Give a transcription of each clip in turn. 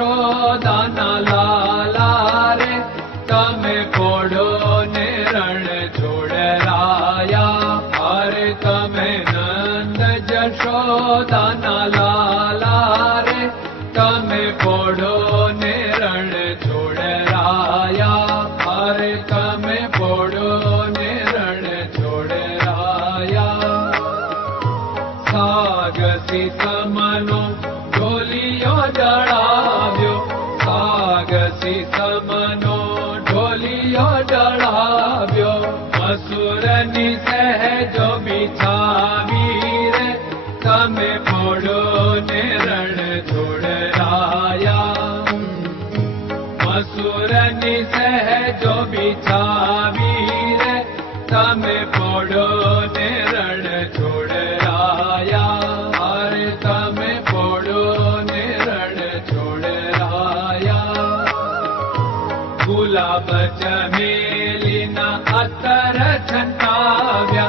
ो दाना ला रे तमे पोढो ने णोडलाया अरे तमे नन्द जो दाना ला तमे पोढो ने Peace. भुला जलिना अतर चाव्या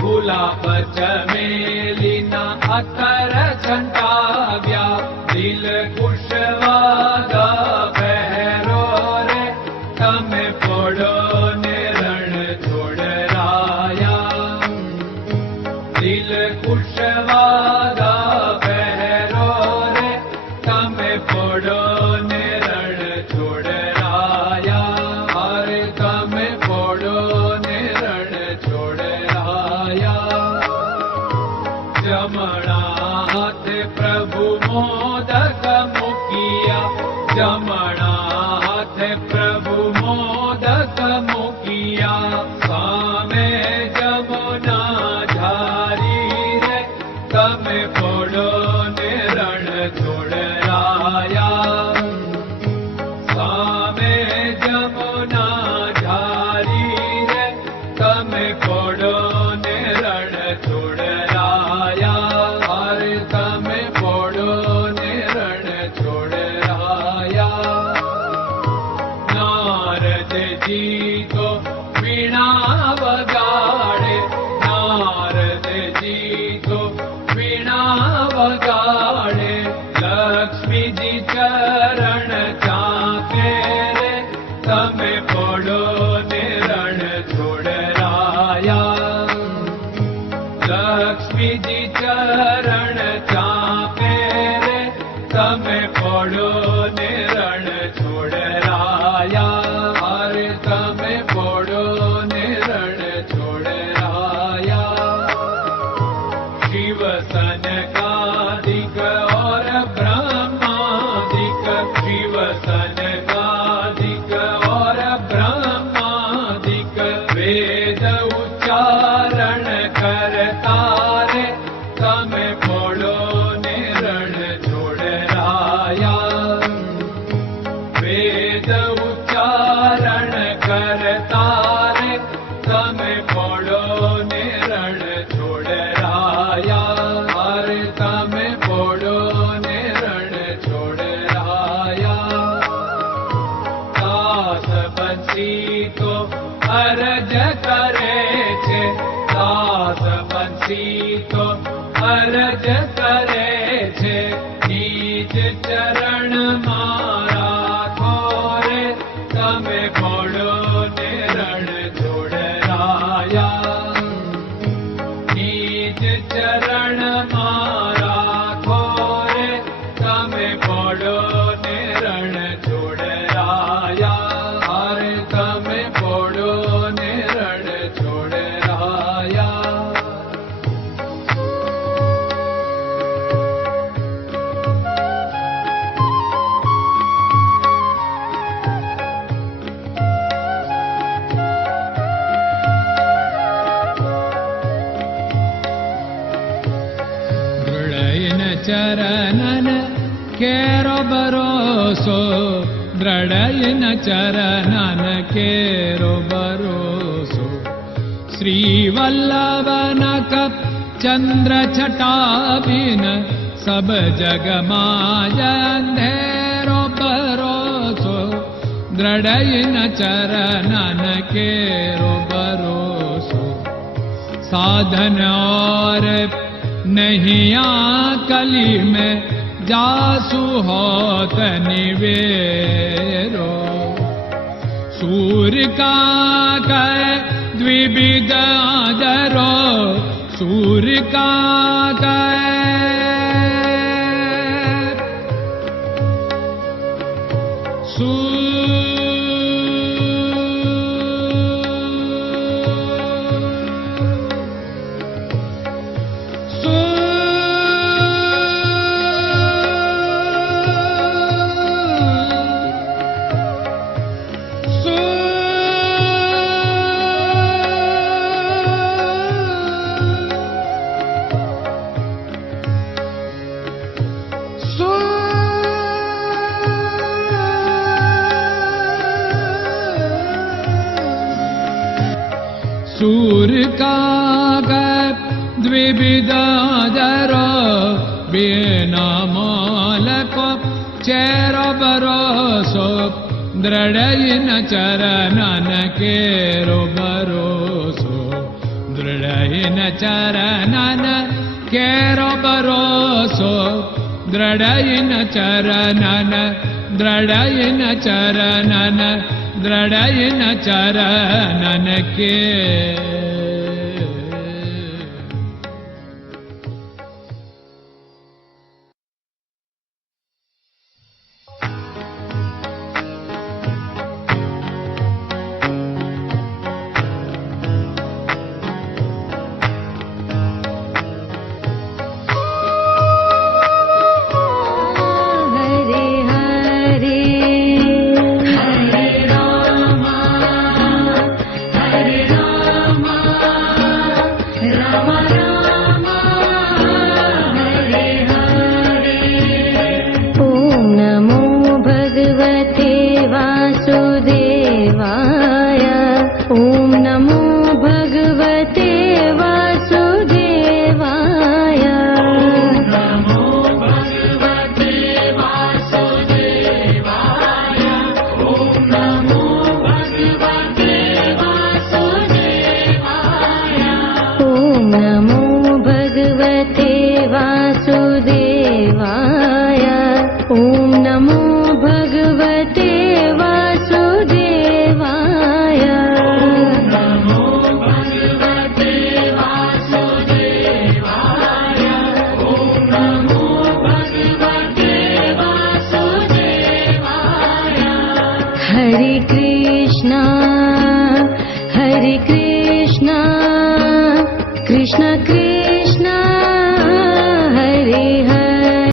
भोच जलिना अतर च कदमों किया जमुना झारी रे तमे पड़ो छोड़ाया सामे जमुना झारी रे पड़ो विधि चरण Déjame volar. Padre. बरोसो द्रडय चरणन केरो बरोसो श्री वल्लभ चन्द्रटाबिन सब जगमाजेरो भरोसो द्रडय न चरन केरो बरोसो साधन और नहीं आ कली में जासु सुहत निवे सूर्यका दिविगागरो सूर्यका सूर्यकाग द्विविधरो बलको चरो भरोसो दृढयिन चरणन केरोबरोसो दृढयिन चरणन केरो भरोसो दृढयन चरन दृढयन दृढय न चार Thank you.